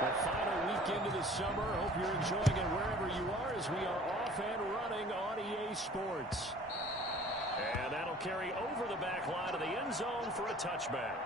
The final week into the summer. Hope you're enjoying it wherever you are as we are off and running on EA Sports. And that'll carry over the back line of the end zone for a touchback.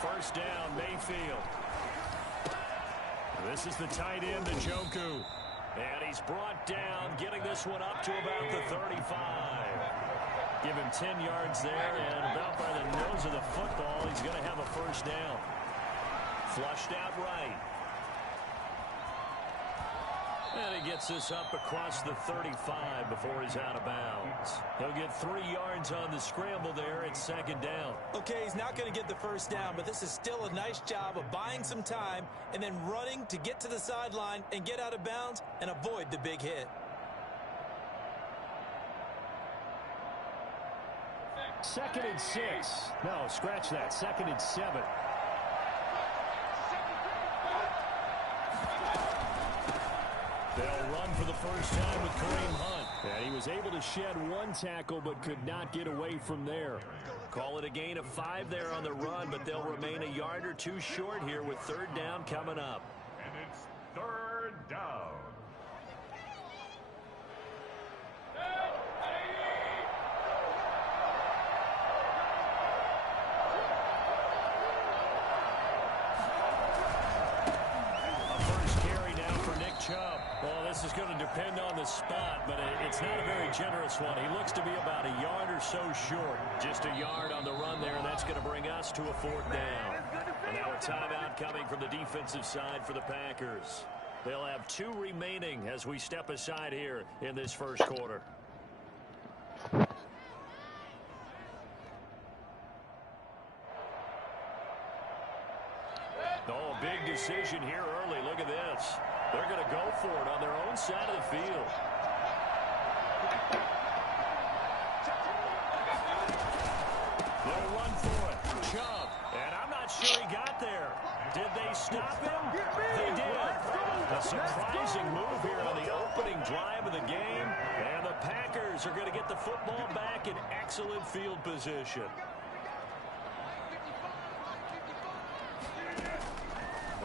First down, Mayfield. This is the tight end, Njoku. And he's brought down, getting this one up to about the 35. Give him 10 yards there, and about by the nose of the football, he's going to have a first down. Flushed out right. And he gets this up across the 35 before he's out of bounds. He'll get 3 yards on the scramble there at second down. Okay, he's not going to get the first down, but this is still a nice job of buying some time and then running to get to the sideline and get out of bounds and avoid the big hit. Second and 6. No, scratch that. Second and 7. They'll run for the first time with Kareem Hunt. And he was able to shed one tackle but could not get away from there. Call it a gain of 5 there on the run, but they'll remain a yard or two short here with third down coming up. And it's third down. Well, this is going to depend on the spot, but it's not a very generous one. He looks to be about a yard or so short. Just a yard on the run there, and that's going to bring us to a fourth down. And now a timeout coming from the defensive side for the Packers. They'll have 2 remaining as we step aside here in this first quarter. Oh, big decision here early. Look at this. They're going to go for it on their own side of the field. They'll run for it. Chubb. And I'm not sure he got there. Did they stop him? They did. A surprising move here on the opening drive of the game. And the Packers are going to get the football back in excellent field position.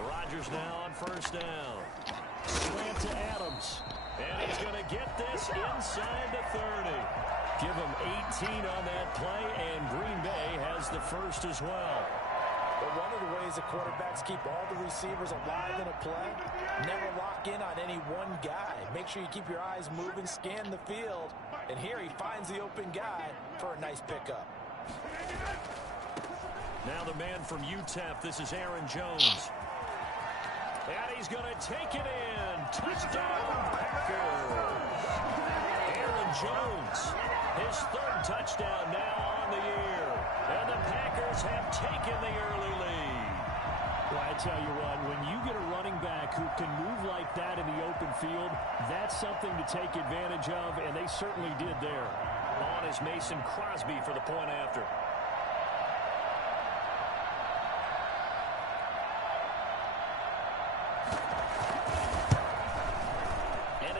Rodgers now on first down. Slant to Adams. And he's going to get this inside the 30. Give him 18 on that play, and Green Bay has the first as well. But one of the ways the quarterbacks keep all the receivers alive in a play, never lock in on any one guy. Make sure you keep your eyes moving, scan the field. And here he finds the open guy for a nice pickup. Now the man from UTEP, this is Aaron Jones. And he's going to take it in. Touchdown, Packers. Aaron Jones, his 3rd touchdown now on the year. And the Packers have taken the early lead. Well, I tell you what, when you get a running back who can move like that in the open field, that's something to take advantage of, and they certainly did there. On is Mason Crosby for the point after.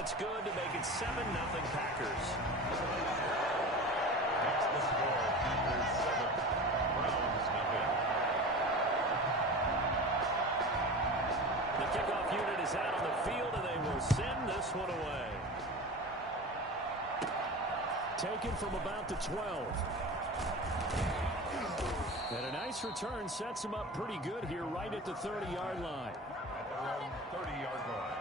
It's good to make it 7-0 Packers. That's the score. Packers 7, Browns nothing. The kickoff unit is out on the field, and they will send this one away. Taken from about the 12. And a nice return sets him up pretty good here right at the 30-yard line. At their own 30-yard line.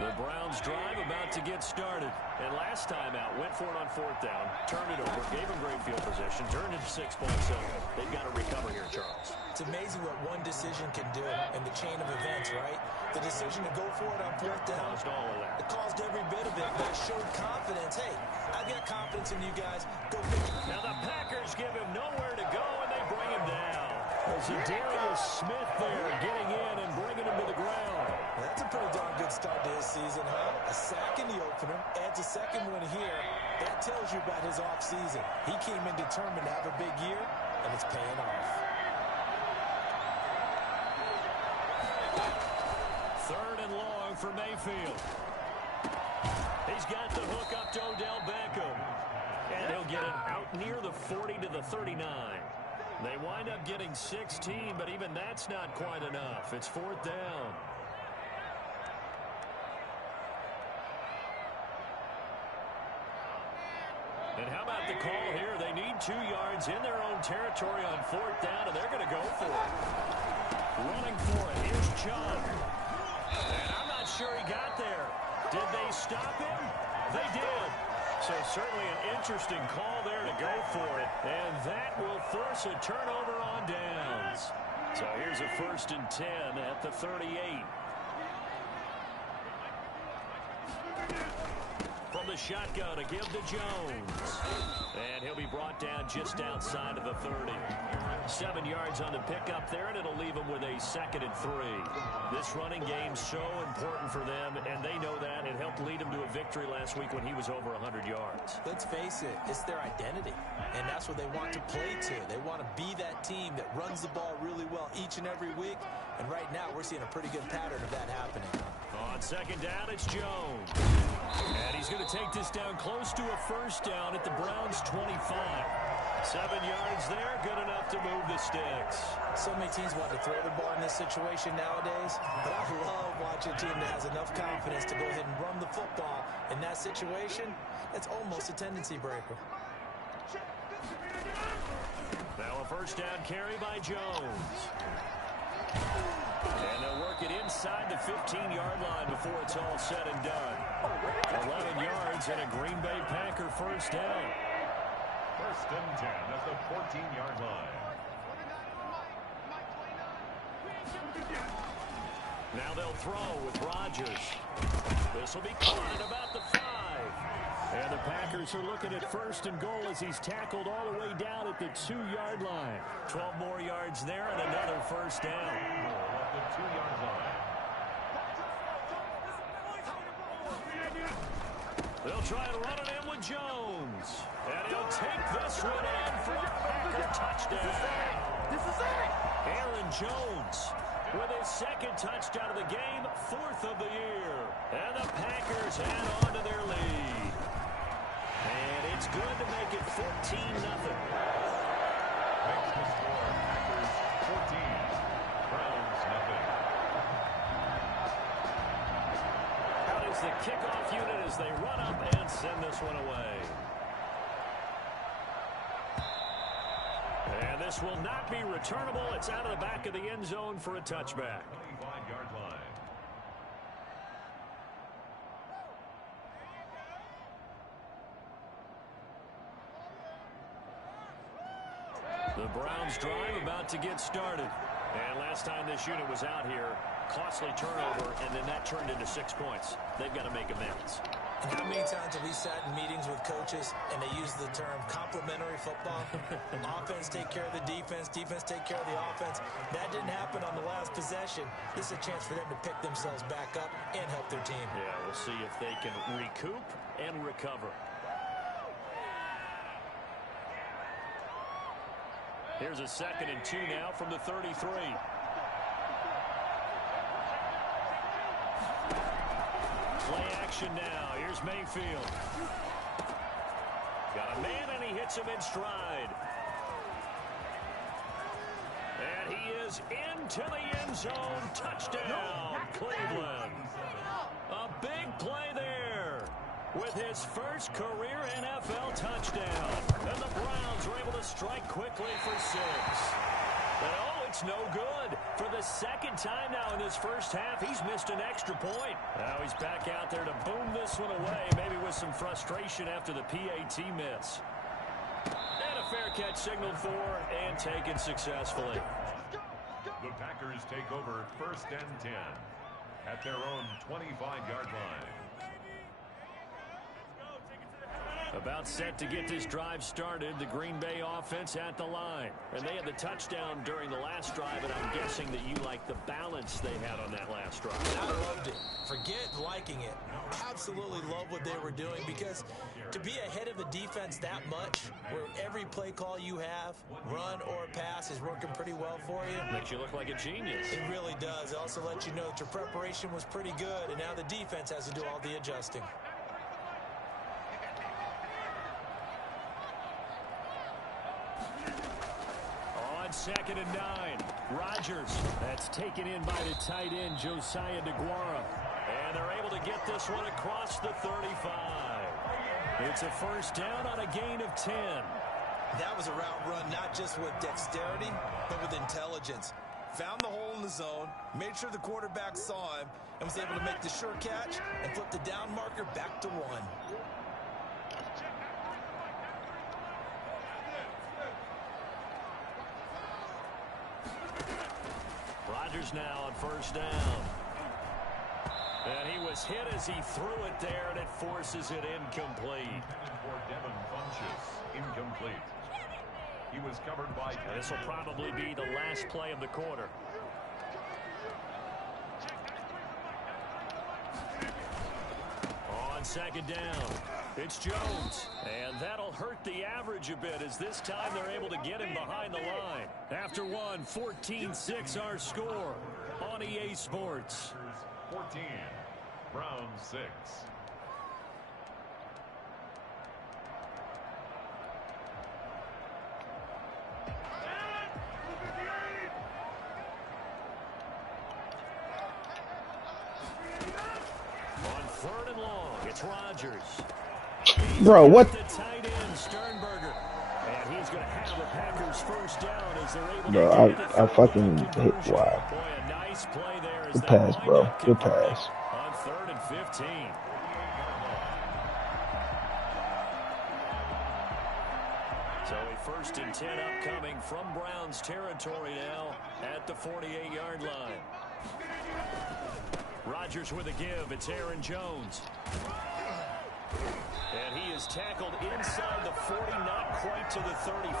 The Browns drive about to get started. And last time out, went for it on 4th down, turned it over, gave him great field position, turned it to 6 points. So they've got to recover here, Charles. It's amazing what one decision can do in the chain of events, right? The decision to go for it on 4th down, Caused all of that. it caused every bit of it. quarterback showed confidence. Hey, I've got confidence in you guys. Go pick it. Now the Packers give him nowhere to go, and they bring him down. Darius Smith there getting in and bringing him to the ground. That's a pretty darn good start to his season, huh? A sack in the opener, adds a second one here. That tells you about his offseason. He came in determined to have a big year, and it's paying off. Third and long for Mayfield. He's got the hook up to Odell Beckham. And he'll get it out near the 40 to the 39. They wind up getting 16, but even that's not quite enough. It's fourth down. And how about the call here? They need 2 yards in their own territory on fourth down, and they're going to go for it. Running for it. Here's Chubb. And I'm not sure he got there. Did they stop him? They did. So certainly an interesting call there to go for it. And that will force a turnover on downs. So here's a 1st and 10 at the 38. From the shotgun, a give to Jones. And he'll be brought down just outside of the 30. 7 yards on the pickup there, and it'll leave them with a 2nd and 3. This running game's so important for them, and they know that. It helped lead them to a victory last week when he was over 100 yards. Let's face it, it's their identity, and that's what they want to play to. They want to be that team that runs the ball really well each and every week, and right now we're seeing a pretty good pattern of that happening. On 2nd down, it's Jones. And he's going to take this down close to a 1st down at the Browns' 25. 7 yards there, good enough to move the sticks. So many teams want to throw the ball in this situation nowadays, but I love watching a team that has enough confidence to go ahead and run the football. In that situation, it's almost a tendency breaker. Now a 1st down carry by Jones. And they'll work it inside the 15-yard line before it's all said and done. 11 yards and a Green Bay Packer 1st down. 1st and 10 at the 14-yard line. Now they'll throw with Rodgers. This will be caught at about the 5. And the Packers are looking at 1st and goal as he's tackled all the way down at the 2-yard line. 12 more yards there and another 1st down. At the 2-yard line. They'll try and run it in with Jones. And he'll take this one in for a Packer touchdown. This is it. Aaron Jones with his 2nd touchdown of the game, 4th of the year. And the Packers add on to their lead. And it's good to make it 14-0. Makes the score Packers 14, Browns nothing. Out is the kickoff unit as they run up and send this one away. And this will not be returnable. It's out of the back of the end zone for a touchback. 25-yard line. The Browns drive about to get started. And last time this unit was out here, costly turnover, and then that turned into 6 points. They've got to make amends. And how many times have we sat in meetings with coaches and they use the term complementary football? Offense take care of the defense, defense take care of the offense. That didn't happen on the last possession. This is a chance for them to pick themselves back up and help their team. Yeah, we'll see if they can recoup and recover. Here's a 2nd and 2 now from the 33. Play action now. Here's Mayfield. Got a man, and he hits him in stride. And he is into the end zone. Touchdown, Cleveland. A big play there with his first career NFL touchdown. And the Browns are able to strike quickly for 6. And oh, it's no good. For the 2nd time now in this first half, he's missed an extra point. Now he's back out there to boom this one away, maybe with some frustration after the PAT miss. And a fair catch signaled for and taken successfully. The Packers take over 1st and 10 at their own 25-yard line. About set to get this drive started, the Green Bay offense at the line. And they had the touchdown during the last drive, and I'm guessing that you like the balance they had on that last drive. I loved it. Forget liking it. Absolutely love what they were doing, because to be ahead of the defense that much, where every play call you have, run or pass, is working pretty well for you. Makes you look like a genius. It really does. It also lets you know that your preparation was pretty good, and now the defense has to do all the adjusting. Second and 9. Rodgers. That's taken in by the tight end, Josiah DeGuara. And they're able to get this one across the 35. It's a first down on a gain of 10. That was a route run not just with dexterity, but with intelligence. Found the hole in the zone, made sure the quarterback saw him, and was able to make the sure catch and flip the down marker back to 1. Rodgers now on first down. And he was hit as he threw it there, and it forces it incomplete. For Devin Funchess, incomplete. He was covered by... This will probably be the last play of the quarter. On second down, it's Jones. And that'll hurt the average a bit, as this time they're able to get him behind the line. After one, 14-6 our score on EA Sports. 14, Browns 6. On third and long, it's Rodgers. Bro, what? The tight end, Sternberger. And he's going to have the Packers first down as they're able Bro, to I fucking hit. Wow. Boy, a nice play there as Good that pass, bro. windup Good converted pass. on third and 15. So a first and 10 upcoming from Browns territory now at the 48-yard line. Rodgers with a give. It's Aaron Jones. And he is tackled inside the 40, not quite to the 35.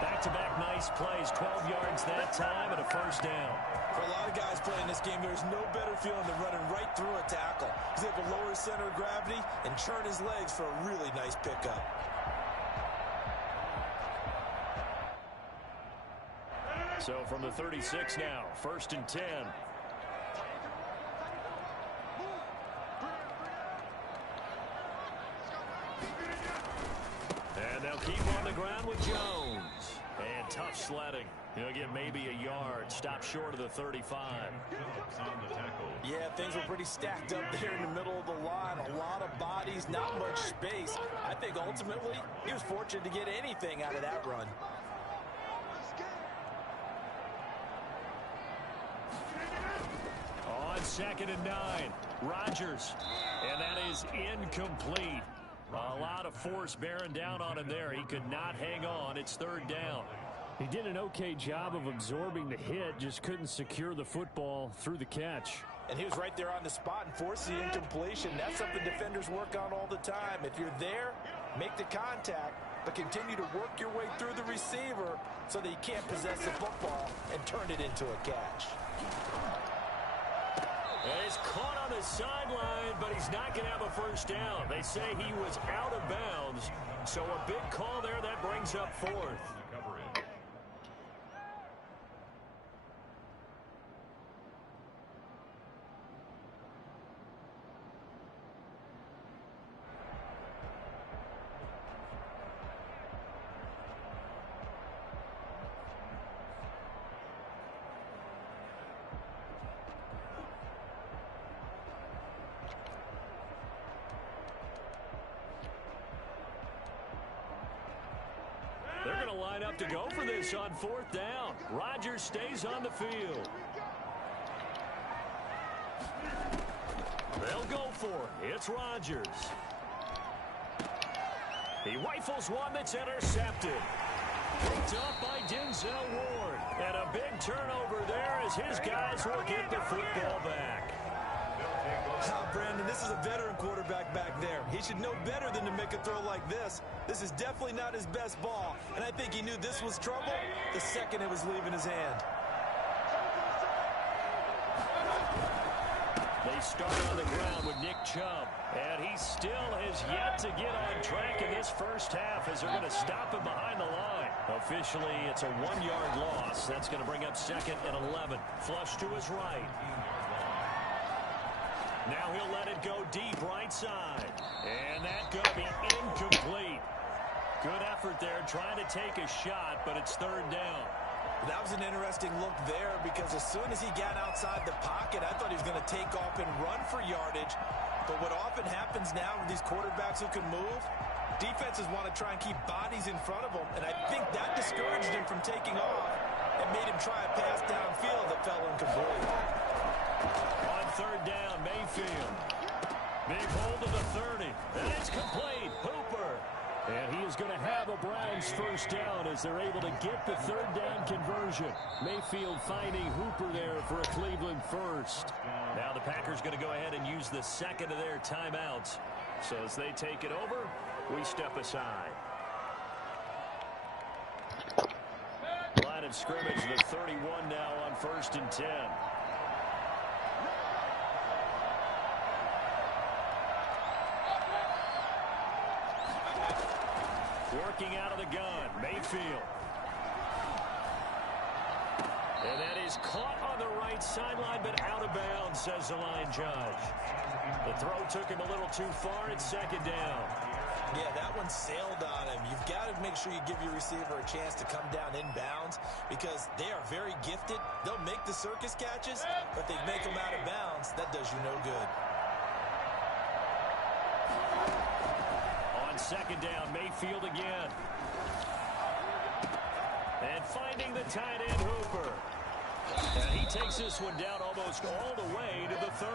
Back-to-back nice plays, 12 yards that time and a first down. For a lot of guys playing this game, there's no better feeling than running right through a tackle. He's able to lower his center of gravity and churn his legs for a really nice pickup. So from the 36 now, first and 10. And they'll keep on the ground with Jones. And tough sledding. He'll get maybe a yard. Stop short of the 35. Phillips on the tackle. Yeah, things were pretty stacked up there in the middle of the line. A lot of bodies, not much space. I think ultimately he was fortunate to get anything out of that run. On second and 9, Rodgers. And that is incomplete. A lot of force bearing down on him there. He could not hang on. It's third down. He did an okay job of absorbing the hit, just couldn't secure the football through the catch. And he was right there on the spot and forced the incompletion. That's something defenders work on all the time. If you're there, make the contact, but continue to work your way through the receiver so that you can't possess the football and turn it into a catch. And he's caught on the sideline, but he's not going to have a first down. They say he was out of bounds, so a big call there that brings up fourth. They're going to line up to go for this on fourth down. Rodgers stays on the field. They'll go for it. It's Rodgers. He rifles one that's intercepted. Picked up by Denzel Ward. And a big turnover there as his guys will get the football back. Brandon, this is is a veteran quarterback back there. He should know better than to make a throw like this. This is definitely not his best ball, and I think he knew this was trouble the second it was leaving his hand. They start on the ground with Nick Chubb, and he still has yet to get on track in this first half as they're going to stop him behind the line. Officially, it's a 1-yard loss. That's going to bring up 2nd and 11. Flush to his right. Now he'll let it go deep right side. And that's going to be incomplete. Good effort there trying to take a shot, but it's 3rd down. That was an interesting look there because as soon as he got outside the pocket, I thought he was going to take off and run for yardage. But what often happens now with these quarterbacks who can move, defenses want to try and keep bodies in front of them, and I think that discouraged him from taking off and made him try a pass downfield that fell incomplete. On 3rd down, Mayfield. Big hold of the 30, and it's complete. Hooper. And he is going to have a Browns first down as they're able to get the 3rd down conversion. Mayfield finding Hooper there for a Cleveland first. Now the Packers going to go ahead and use the 2nd of their timeouts. So as they take it over, we step aside. Line of scrimmage, the 31 now on 1st and 10. Working out of the gun, Mayfield. And that is caught on the right sideline, but out of bounds, says the line judge. The throw took him a little too far. It's 2nd down. Yeah, that one sailed on him. You've got to make sure you give your receiver a chance to come down inbounds because they are very gifted. They'll make the circus catches, but they make them out of bounds. That does you no good. 2nd down, Mayfield again. And finding the tight end, Hooper. And he takes this one down almost all the way to the 30.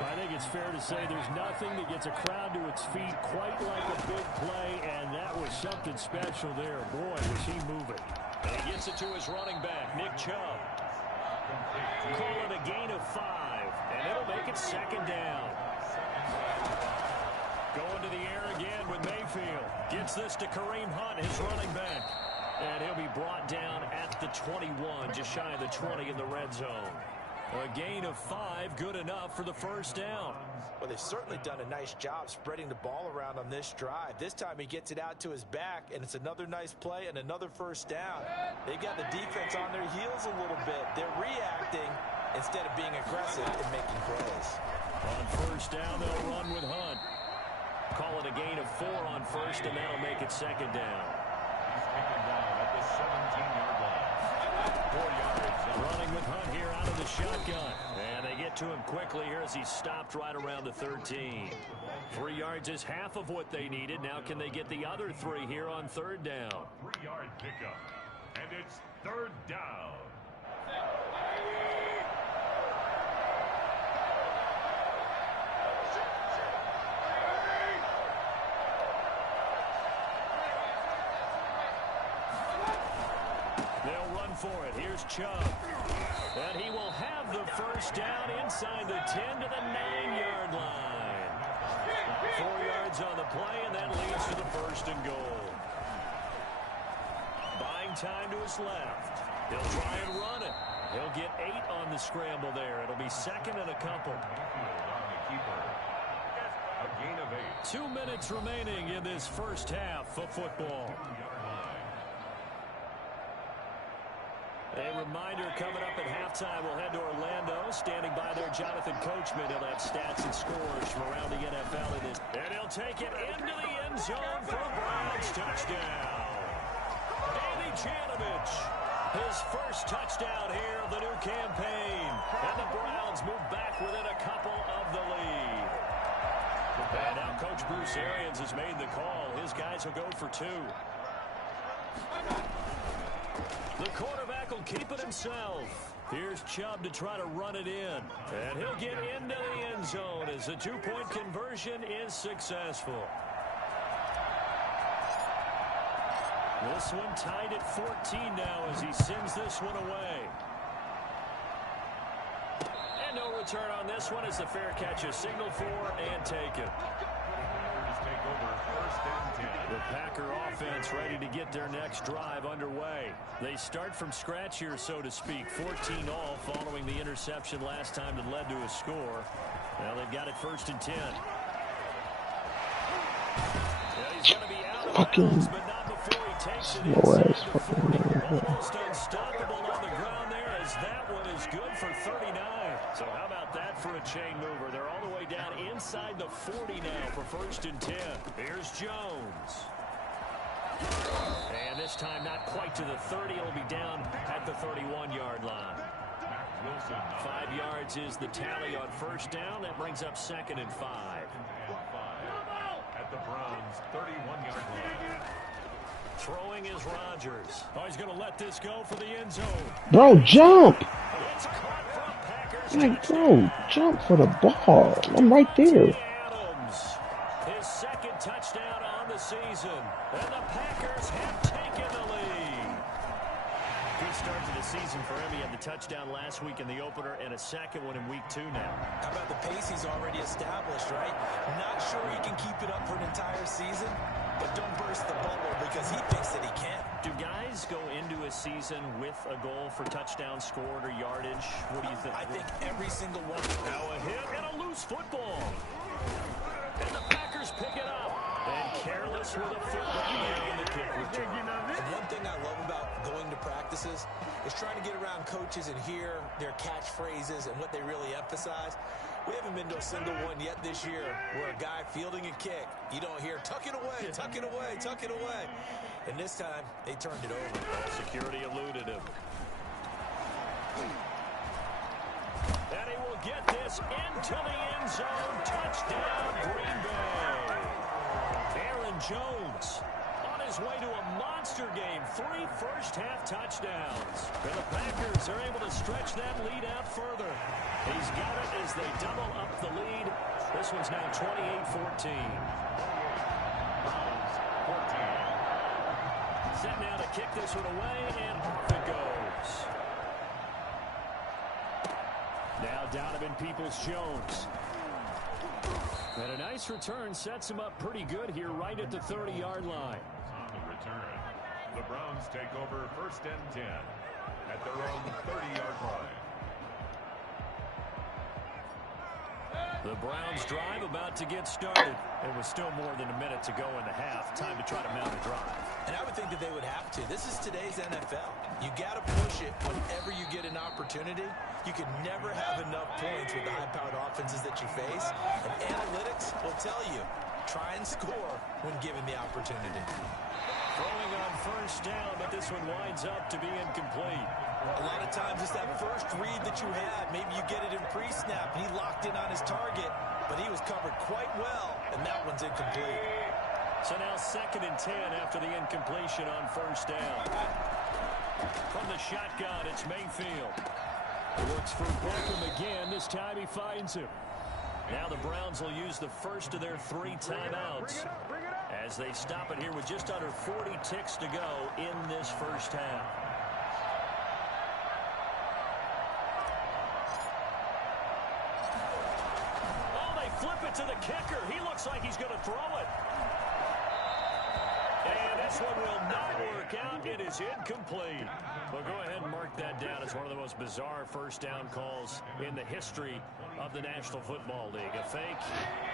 I think it's fair to say there's nothing that gets a crowd to its feet quite like a big play, and that was something special there. Boy, was he moving. And he gets it to his running back, Nick Chubb. Call it a gain of 5, and it'll make it 2nd down. Going to the air again with Mayfield. Gets this to Kareem Hunt, his running back. And he'll be brought down at the 21, just shy of the 20 in the red zone. A gain of 5, good enough for the first down. Well, they've certainly done a nice job spreading the ball around on this drive. This time he gets it out to his back, and it's another nice play and another first down. They've got the defense on their heels a little bit. They're reacting instead of being aggressive and making plays. On first down, they'll run with Hunt. Call it a gain of 4 on first, and that'll make it 2nd down. He's taken down at the 17-yard line. 4 yards. Running with Hunt here out of the shotgun. And they get to him quickly here as he stopped right around the 13. 3 yards is half of what they needed. Now can they get the other 3 here on 3rd down? 3-yard pickup. And it's 3rd down. For it. Here's Chubb. And he will have the first down inside the 10 to the 9-yard line. 4 yards on the play, and that leads to the 1st and goal. Buying time to his left. He'll try and run it. He'll get 8 on the scramble there. It'll be 2nd and a couple. A gain of 8. 2 minutes remaining in this first half of football. A reminder coming up at halftime. We'll head to Orlando. Standing by there, Jonathan Coachman. He'll have stats and scores from around the NFL in this. And he'll take it into the end zone for a Browns touchdown. Davey Janovich, his first touchdown here of the new campaign. And the Browns move back within a couple of the lead. And now Coach Bruce Arians has made the call. His guys will go for 2. The quarterback will keep it himself. Here's Chubb to try to run it in. And he'll get into the end zone as the 2-point conversion is successful. This one tied at 14 now as he sends this one away. And no return on this one as the fair catch is signaled for and taken. Take over first and 10. The Packer offense ready to get their next drive underway. They start from scratch here, so to speak. 14 all following the interception last time that led to a score. Now they've got it first and 10. Well, he's going to be out of bounds, but not before he takes it inside the 40. Almost unstoppable on the ground there, as that one is good for 39. So how about that for a chain mover? They're all the way down inside the 40 now for first and 10. Here's Jones. And this time not quite to the 30. It'll be down at the 31-yard line. 5 yards is the tally on first down. That brings up second and 5. At the Browns' 31-yard line. Throwing is Rodgers. Oh, he's going to let this go for the end zone. Bro, jump. It's caught from Packers. Like, bro, jump for the ball. I'm right there. Adams, his second touchdown on the season. And the Packers have taken the lead. Good start to the season for him. He had the touchdown last week in the opener and a second one in week 2 now. How about the pace he's already established, right? Not sure he can keep it up for an entire season, but don't burst the bubble because he thinks that he can. Do guys go into a season with a goal for touchdown scored or yardage? What do you think? I think every single one. Now a hit and a loose football. And the Packers pick it up. And careless with a football in the kick return. And one thing I love about going to practices is trying to get around coaches and hear their catchphrases and what they really emphasize. We haven't been to a single one yet this year where a guy fielding a kick, you don't hear, tuck it away, tuck it away, tuck it away. And this time, they turned it over. All security eluded him. And he will get this into the end zone. Touchdown, Green Bay. Aaron Jones on his way to a monster game. 3 first-half touchdowns. And the Packers are able to stretch that lead out further. He's got it as they double up the lead. This one's now 28-14. Set now to kick this one away, and off it goes. Now Donovan Peoples-Jones. And a nice return sets him up pretty good here right at the 30-yard line. On the return, the Browns take over first and 10 at their own 30-yard line. The Browns drive about to get started. It was still more than a minute to go in the half. Time to try to mount a drive. And I would think that they would have to. This is today's NFL. You got to push it whenever you get an opportunity. You can never have enough points with the high-powered offenses that you face. And analytics will tell you, try and score when given the opportunity. Throwing on first down, but this one winds up to be incomplete. A lot of times it's that first read that you had. Maybe you get it in pre-snap, and he locked in on his target, but he was covered quite well, and that one's incomplete. So now second and 10 after the incompletion on first down. From the shotgun, it's Mayfield. Looks for Beckham again. This time he finds him. Now the Browns will use the first of their 3 timeouts as they stop it here with just under 40 ticks to go in this first half. Oh, they flip it to the kicker. He looks like he's going to throw it. And this one will not work out. It is incomplete. Well, go ahead and mark that down as one of the most bizarre first down calls in the history of the National Football League. A fake,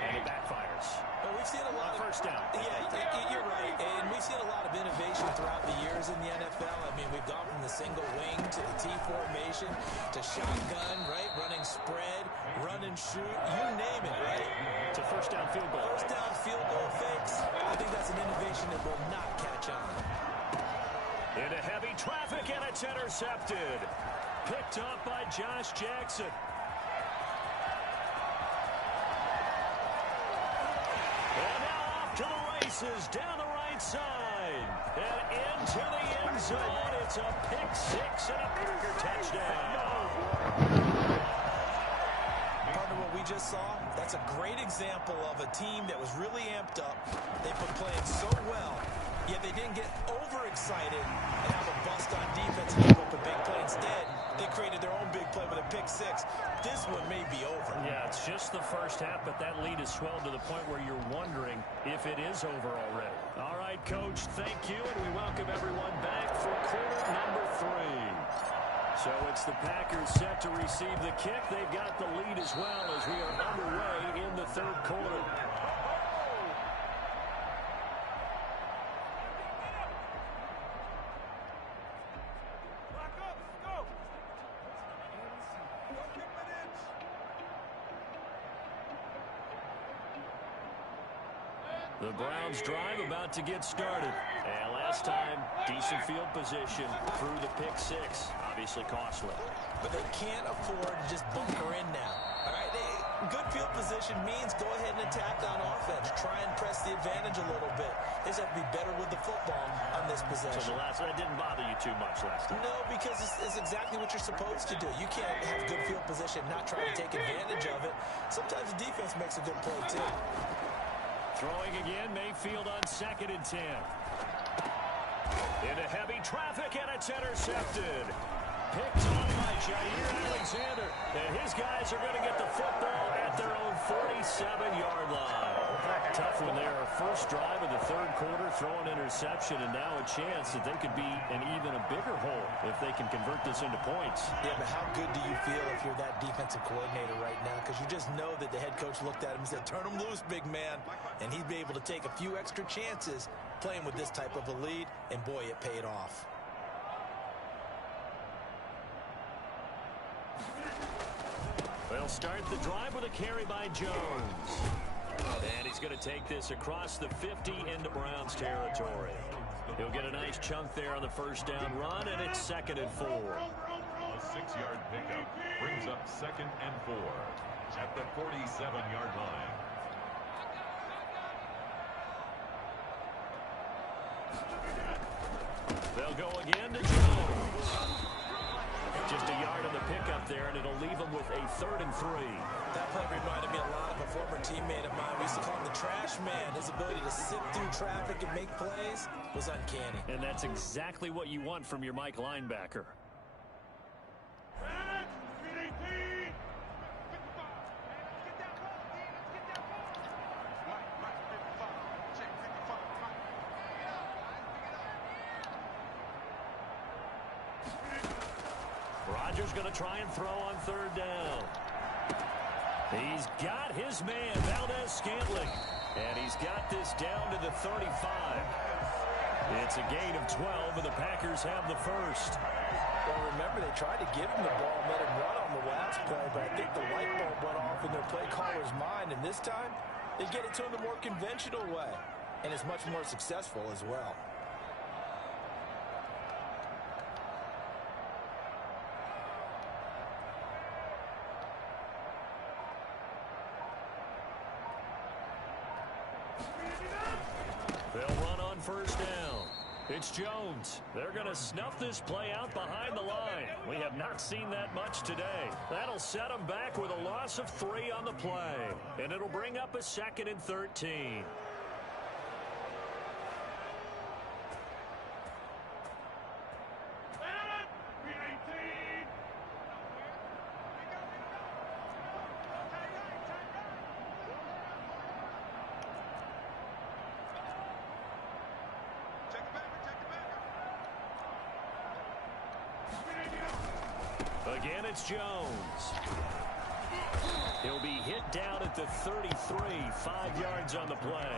and it backfires. Well, we've seen a lot of first down. Yeah, you're right. And we've seen a lot of innovation throughout the years in the NFL. I mean, we've gone from the single wing to the T formation to shotgun, right? Running spread, run and shoot, you name it, right? To first down field goal. First down field goal fakes. I think that's an innovation that will not catch on. Into heavy traffic, and it's intercepted. Picked up by Josh Jackson. And now off to the races, down the right side. And into the end zone. It's a pick-6 and a Packer touchdown. Partner, what we just saw, that's a great example of a team that was really amped up. They've been playing so well, Yeah, they didn't get overexcited and have a bust on defense and give up a big play. Instead, they created their own big play with a pick six. This one may be over. Yeah, it's just the first half, but that lead has swelled to the point where you're wondering if it is over already. All right, Coach, thank you, and we welcome everyone back for quarter number 3. So it's the Packers set to receive the kick. They've got the lead as well as we are underway in the third quarter. The Browns drive about to get started. And last time, decent field position through the pick six. Obviously costly. But they can't afford to just bunker in now. All right, good field position means go ahead and attack on offense. Try and press the advantage a little bit. They just have to be better with the football on this possession. So that didn't bother you too much last time? No, because it's exactly what you're supposed to do. You can't have good field position, not try to take advantage of it. Sometimes the defense makes a good play, too. Throwing again, Mayfield on 2nd and 10. Into heavy traffic, and it's intercepted. Picked on by Jair Alexander. And his guys are going to get the football at their own 47-yard line. Tough one there. First drive of the third quarter, throw an interception, and now a chance that they could be in even a bigger hole if they can convert this into points. Yeah, but how good do you feel if you're that defensive coordinator right now? Because you just know that the head coach looked at him and said, turn him loose, big man. And he'd be able to take a few extra chances playing with this type of a lead, and boy, it paid off. They'll start the drive with a carry by Jones. And he's going to take this across the 50 into Browns territory. He'll get a nice chunk there on the first down run, and it's 2nd and 4. A 6-yard pickup brings up 2nd and 4 at the 47-yard line. They'll go again to Jones. Just a yard on the pickup there, and it'll leave him with a 3rd and 3. That play reminded me a lot of a former teammate of mine. We used to call him the trash man. His ability to sit through traffic and make plays was uncanny. And that's exactly what you want from your Mike linebacker. Rodgers going to try and throw on 3rd down. He's got his man, Valdez-Scantling. And he's got this down to the 35. It's a gain of 12, and the Packers have the first. Well, remember, they tried to give him the ball and let him run on the last play, but I think the light bulb went off in their play caller's mind, and this time, they get it to him the more conventional way, and it's much more successful as well. They'll run on 1st down. It's Jones. They're going to snuff this play out behind the line. We have not seen that much today. That'll set them back with a loss of 3 on the play. And it'll bring up a 2nd and 13. Again, it's Jones. He'll be hit down at the 33, 5 yards on the play.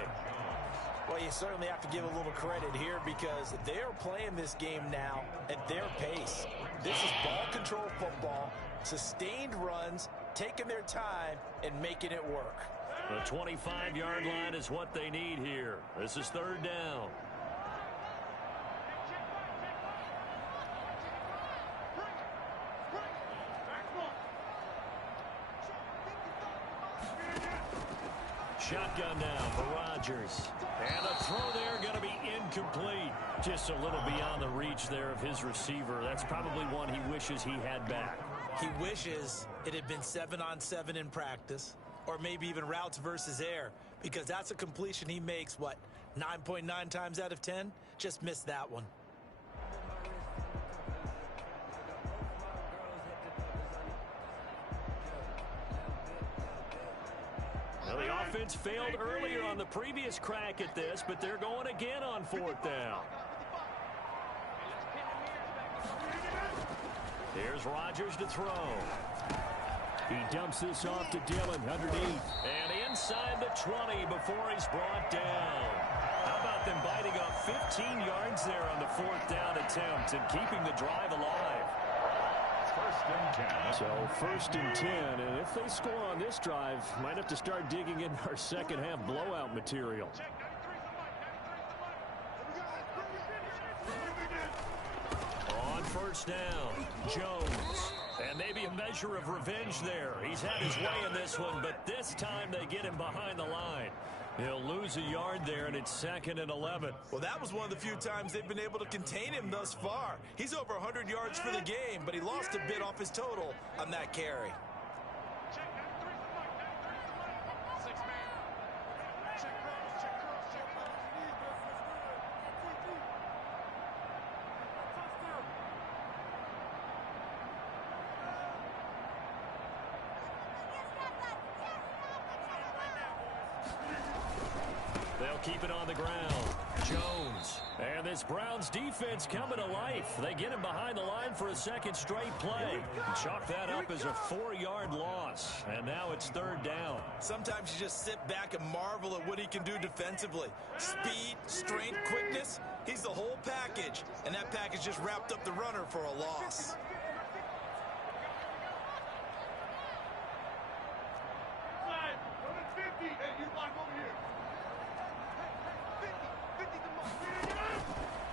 Well, you certainly have to give a little credit here because they're playing this game now at their pace. This is ball control football, sustained runs, taking their time, and making it work. The 25-yard line is what they need here. This is 3rd down. Shotgun now for Rodgers. And a throw there going to be incomplete. Just a little beyond the reach there of his receiver. That's probably one he wishes he had back. He wishes it had been 7-on-7 in practice, or maybe even routes versus air, because that's a completion he makes, what, 9.9 times out of 10, just missed that one. Well, the offense failed earlier on the previous crack at this, but they're going again on 4th down. Here's Rodgers to throw. He dumps this off to Dillon underneath. And inside the 20 before he's brought down. How about them biting off 15 yards there on the 4th down attempt and keeping the drive alive? First and 10. So 1st and 10, and if they score on this drive, might have to start digging in our second half blowout material. On 1st down, Jones. And maybe a measure of revenge there. He's had his way in this one, but this time they get him behind the line. He'll lose a yard there, and it's 2nd and 11. Well, that was one of the few times they've been able to contain him thus far. He's over 100 yards for the game, but he lost a bit off his total on that carry. They'll keep it on the ground. Jones. And this Browns defense coming to life. They get him behind the line for a second straight play. Chalk that up as a 4-yard loss. And now it's 3rd down. Sometimes you just sit back and marvel at what he can do defensively. Speed, strength, quickness. He's the whole package. And that package just wrapped up the runner for a loss.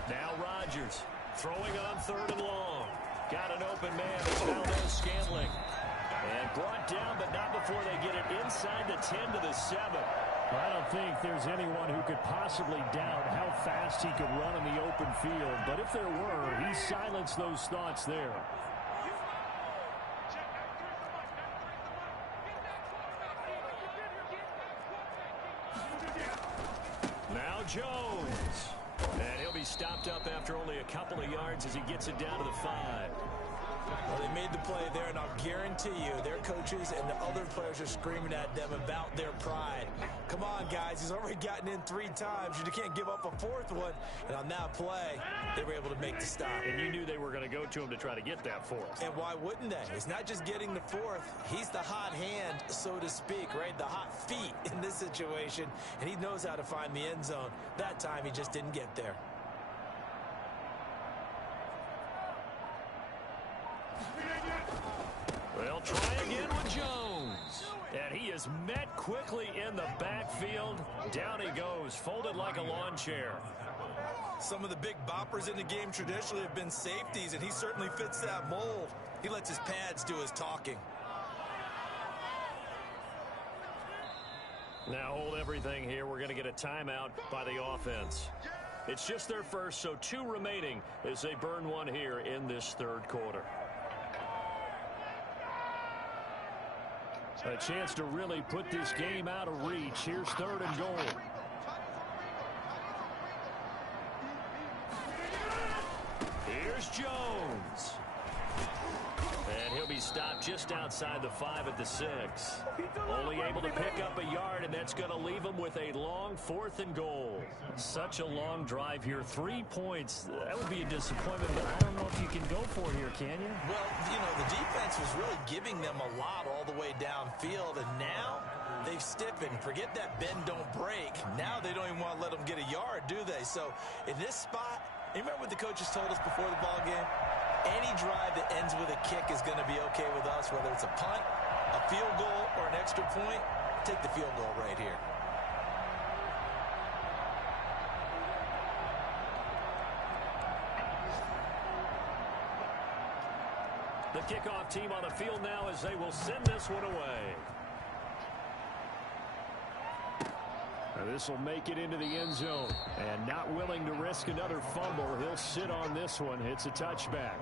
Now Rodgers throwing on 3rd and long. Got an open man. It's Valdez-Scantling. And brought down, but not before they get it inside the 10 to the 7. Well, I don't think there's anyone who could possibly doubt how fast he could run in the open field. But if there were, he silenced those thoughts there. Now Jones. And he'll be stopped up after only a couple of yards as he gets it down to the 5. Well, they made the play there, and I'll guarantee you their coaches and the other players are screaming at them about their pride. Come on, guys. He's already gotten in 3 times. You can't give up a 4th one. And on that play, they were able to make the stop. And you knew they were going to go to him to try to get that 4th. And why wouldn't they? It's not just getting the 4th. He's the hot hand, so to speak, right? The hot feet in this situation. And he knows how to find the end zone. That time, he just didn't get there. They'll try again with Jones. And he is met quickly in the backfield. Down he goes, folded like a lawn chair. Some of the big boppers in the game traditionally have been safeties, and he certainly fits that mold. He lets his pads do his talking. Now hold everything here. We're going to get a timeout by the offense. It's just their first, so 2 remaining as they burn one here in this 3rd quarter. A chance to really put this game out of reach. Here's 3rd and goal. Here's Jones. And he'll be stopped just outside the 5 at the 6. Only able to pick up a yard, and that's going to leave him with a long 4th and goal. Such a long drive here. 3 points. That would be a disappointment, but I don't know if you can go for it here, can you? Well, you know, the defense was really giving them a lot all the way downfield, and now they've stiffened. Forget that bend, don't break. Now they don't even want to let them get a yard, do they? So in this spot, you remember what the coaches told us before the ball game? Any drive that ends with a kick is going to be okay with us, whether it's a punt, a field goal, or an extra point. Take the field goal right here. The kickoff team on the field now as they will send this one away. This will make it into the end zone. And not willing to risk another fumble, he'll sit on this one. It's a touchback.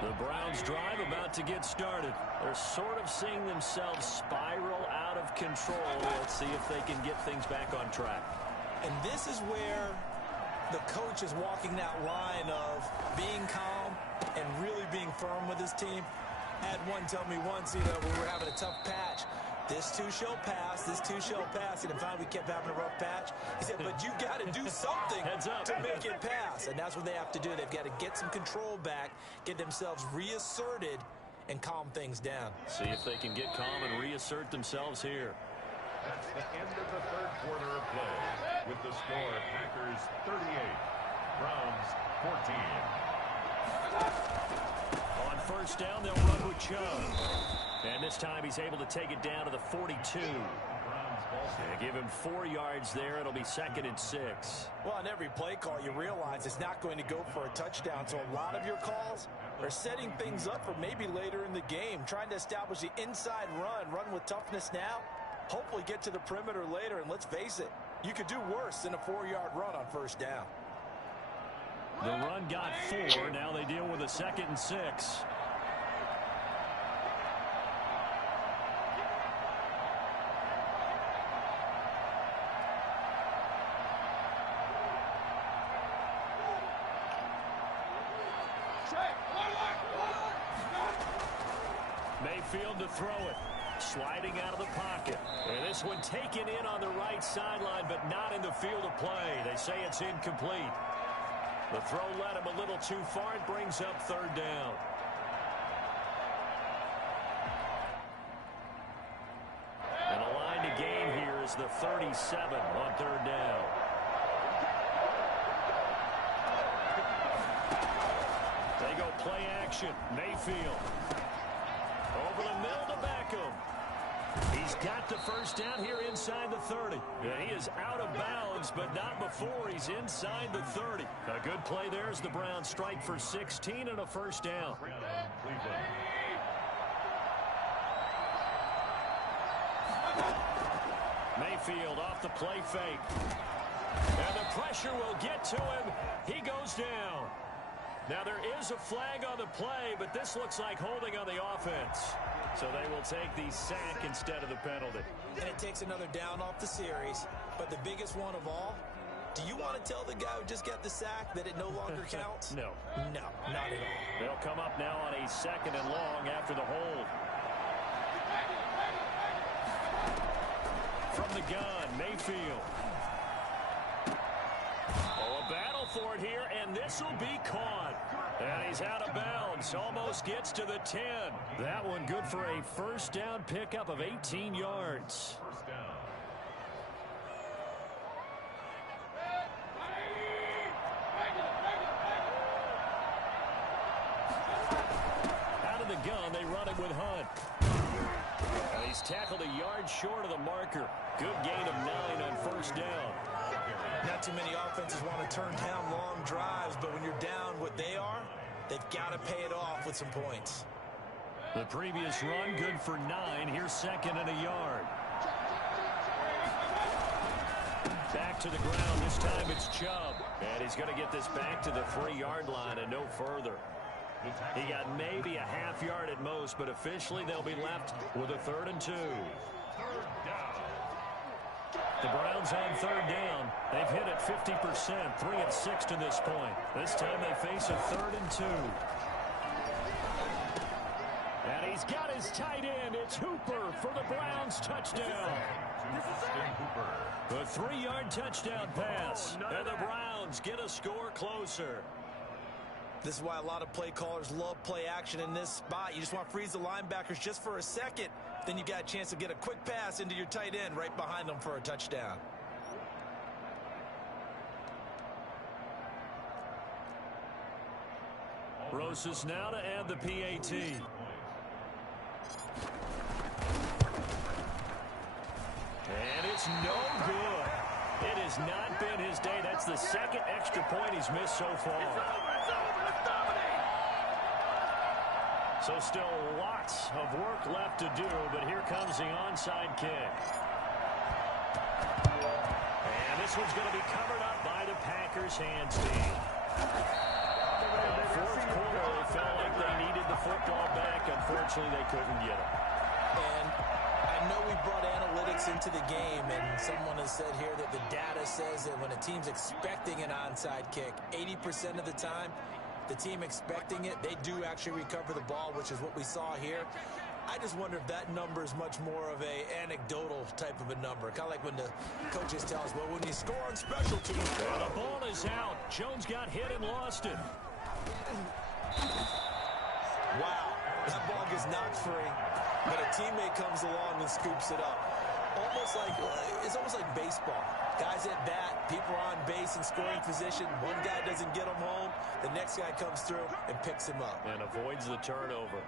The Browns drive about to get started. They're sort of seeing themselves spiral out of control. Let's see if they can get things back on track. And this is where the coach is walking that line of being calm and really being firm with his team. I had one tell me once, when we were having a tough patch, this too shall pass, this too shall pass. And finally we kept having a rough patch. He said, but you got to do something to make it pass. And that's what they have to do. They've got to get some control back, get themselves reasserted, and calm things down. See if they can get calm and reassert themselves here. That's the end of the third quarter of play. With the score, Packers 38, Browns 14. On first down, they'll run with Chubb. And this time he's able to take it down to the 42. Give him 4 yards there. It'll be 2nd and 6. Well, on every play call, you realize it's not going to go for a touchdown. So a lot of your calls are setting things up for maybe later in the game, trying to establish the inside run with toughness now, hopefully get to the perimeter later. And let's face it, you could do worse than a 4-yard run on first down. The run got 4. Now they deal with a 2nd and 6. Mayfield to throw it. Sliding out of the pocket. And this one taken in on the right sideline, but not in the field of play. They say it's incomplete. The throw led him a little too far. It brings up 3rd down. And the line to gain here is the 37 on 3rd down. They go play action. Mayfield. Over the middle to Beckham. He's got the first down here inside the 30. And he is out of bounds, but not before he's inside the 30. A good play there as the Browns strike for 16 and a first down. Mayfield off the play fake. And the pressure will get to him. He goes down. Now there is a flag on the play, but this looks like holding on the offense. So they will take the sack instead of the penalty. And it takes another down off the series. But the biggest one of all, do you want to tell the guy who just got the sack that it no longer counts? No. No, not at all. They'll come up now on a 2nd and long after the hold. From the gun, Mayfield. Oh, a battle for it here, and this will be caught. And he's out of bounds, almost gets to the 10. That one good for a first down pickup of 18 yards. First down. Out of the gun, they run it with Hunt. And he's tackled a yard short of the marker. Good gain of 9 on first down. Not too many offenses want to turn down long drives, but when you're down what they are, they've got to pay it off with some points. The previous run good for 9. Here's 2nd and a yard. Back to the ground. This time it's Chubb. And he's going to get this back to the 3-yard line and no further. He got maybe a half yard at most, but officially they'll be left with a 3rd and 2. The Browns on 3rd down. They've hit it 50%, 3 of 6 to this point. This time they face a 3rd and 2. And he's got his tight end. It's Hooper for the Browns touchdown. The 3-yard touchdown pass. And the Browns get a score closer. This is why a lot of play callers love play action in this spot. You just want to freeze the linebackers just for a second. Then you got a chance to get a quick pass into your tight end right behind them for a touchdown. Rosas now to add the PAT. And it's no good. It has not been his day. That's the 2nd extra point he's missed so far. So still lots of work left to do, but here comes the onside kick. And this one's going to be covered up by the Packers hands team. 4th quarter, they felt like they needed unfortunately, they couldn't get him. And I know we brought analytics into the game, and someone has said here that the data says that when a team's expecting an onside kick, 80% of the time, the team expecting it, they do actually recover the ball, which is what we saw here. I just wonder if that number is much more of a anecdotal type of a number. Kind of like when the coaches tell us, well, when you score on special teams. Well, the ball is out. Jones got hit and lost it. Wow, that ball gets knocked free, but a teammate comes along and scoops it up. It's almost like baseball. Guys at bat, people are on base in scoring position. One guy doesn't get him home. The next guy comes through and picks him up. And avoids the turnover.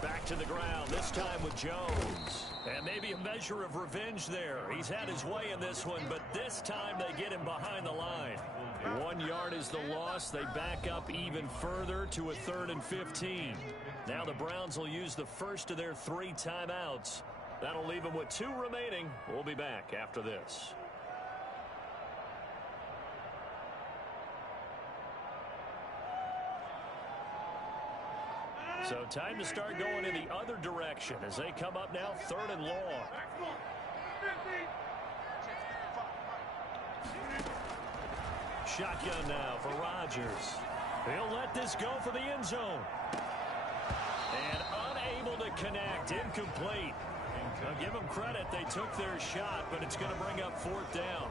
Back to the ground, this time with Jones. And maybe a measure of revenge there. He's had his way in this one, but this time they get him behind the line. 1 yard is the loss. They back up even further to a 3rd and 15. Now the Browns will use the first of their 3 timeouts. That'll leave them with 2 remaining. We'll be back after this. So time to start going in the other direction as they come up now 3rd and long. Shotgun now for Rodgers. He'll let this go for the end zone. And unable to connect, incomplete. Now give them credit, they took their shot, but it's going to bring up 4th down.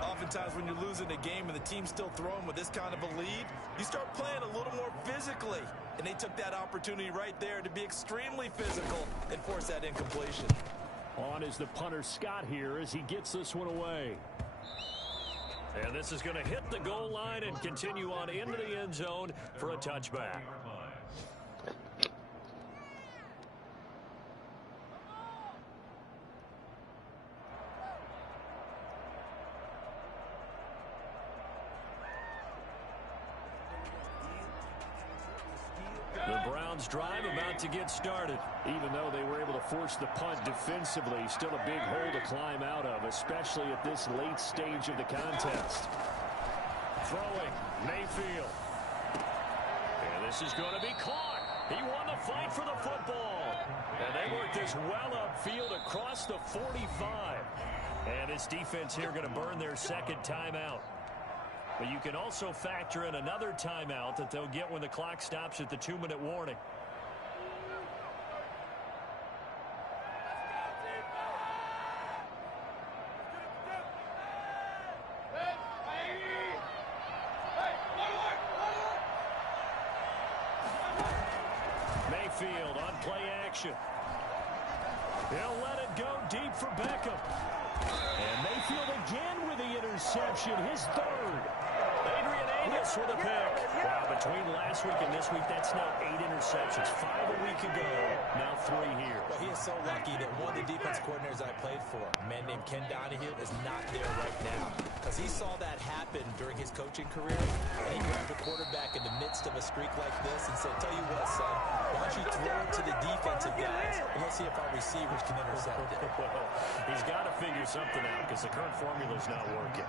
Oftentimes when you're losing a game and the team's still throwing with this kind of a lead, you start playing a little more physically. And they took that opportunity right there to be extremely physical and force that incompletion. On is the punter Scott here as he gets this one away. And this is going to hit the goal line and continue on into the end zone for a touchback. The Browns drive about to get started. Even though they were able to force the punt defensively, still a big hole to climb out of, especially at this late stage of the contest. Throwing, Mayfield. And this is going to be caught. He won the fight for the football. And they work this well upfield across the 45. And this defense here going to burn their 2nd timeout. But you can also factor in another timeout that they'll get when the clock stops at the 2-minute warning. Mayfield on play action. He'll let it go deep for Beckham. And Mayfield again with the interception, his 3rd. Adrian Amos with a pick. Wow, between last week and this week, that's now 8 interceptions. 5 a week ago, now 3 here. Well, he is so lucky that one of the defense coordinators I played for, a man named Ken Donahue, is not there right now. Because he saw that happen during his coaching career, and he grabbed a quarterback in the midst of a streak like this and said, tell you what, son, why don't you throw it to the defensive guys, and let's see if our receivers can intercept it. Well, he's got to figure something out because the current formula's not working.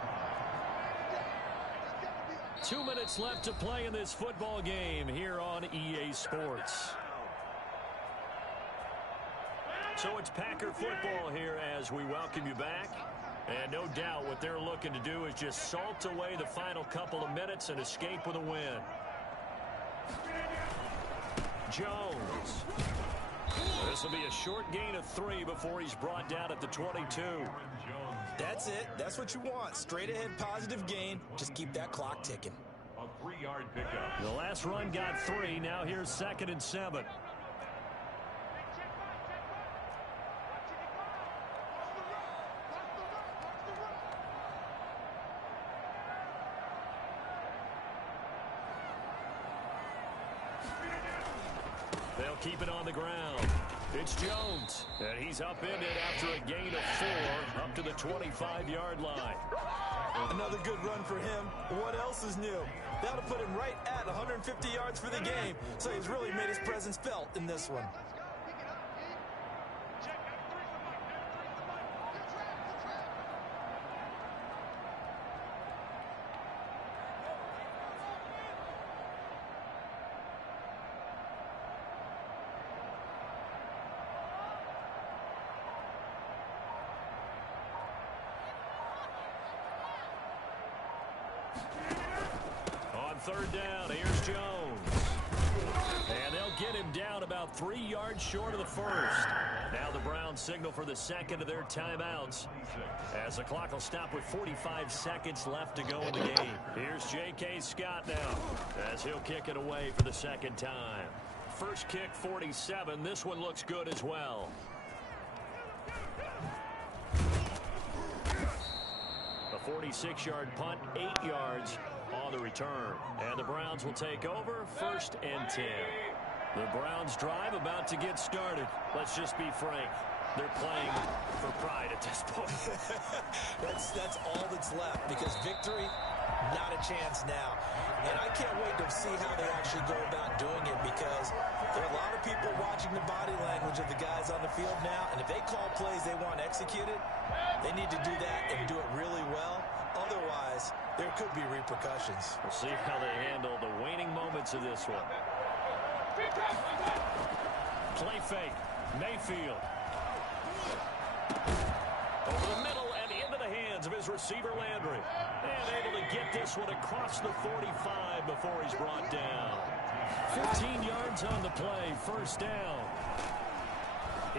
2 minutes left to play in this football game here on EA Sports. So it's Packer football here as we welcome you back. And no doubt what they're looking to do is just salt away the final couple of minutes and escape with a win. Jones. This will be a short gain of 3 before he's brought down at the 22. That's it. That's what you want. Straight ahead positive gain. Just keep that clock ticking. A 3-yard pickup. The last run got 3. Now here's 2nd and 7. They'll keep it on the ground. It's Jones, and he's upended after a gain of 4 up to the 25-yard line. Another good run for him. What else is new? That'll put him right at 150 yards for the game, so he's really made his presence felt in this one. third down. Here's Jones. And they'll get him down about 3 yards short of the first. Now the Browns signal for the second of their timeouts, as the clock will stop with 45 seconds left to go in the game. Here's J.K. Scott now, as he'll kick it away for the second time. First kick, 47. This one looks good as well. A 46-yard punt, 8 yards on the return. And the Browns will take over, 1st and 10. The Browns drive about to get started. Let's just be frank. They're playing for pride at this point. that's all that's left, because victory, not a chance now. And I can't wait to see how they actually go about doing it, because there are a lot of people watching the body language of the guys on the field now, and if they call plays they want executed, they need to do that and do it really well. Otherwise, there could be repercussions. We'll see how they handle the waning moments of this one. Play fake. Mayfield. Over the middle and into the hands of his receiver, Landry. And able to get this one across the 45 before he's brought down. 15 yards on the play, 1st down.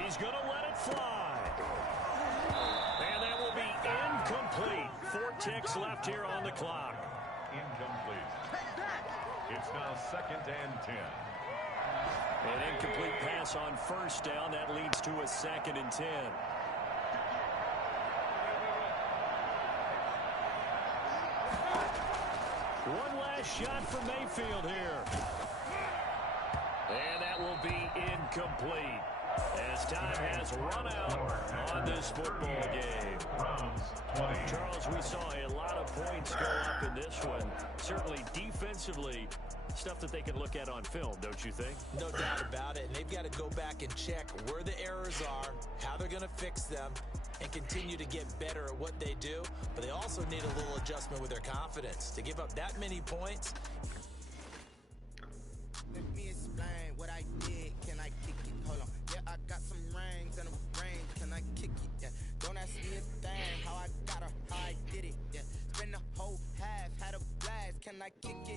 He's going to let it fly. And that will be incomplete. 4 ticks left here on the clock. Incomplete. It's now 2nd and 10. An incomplete pass on 1st down. That leads to a 2nd and 10. One last shot for Mayfield here. And that will be incomplete, as time has run out on this football game. Charles, we saw a lot of points go up in this one. Certainly defensively, stuff that they can look at on film, don't you think? No doubt about it. And they've got to go back and check where the errors are, how they're going to fix them, and continue to get better at what they do. But they also need a little adjustment with their confidence. To give up that many points. Let me explain what I did. Can I kick it? Hold on. Yeah, I got some rings and a ring. Can I kick it? Yeah. Don't ask me a thing. How I got her, how I did it. Yeah. Spend the whole half, had a blast. Can I kick it?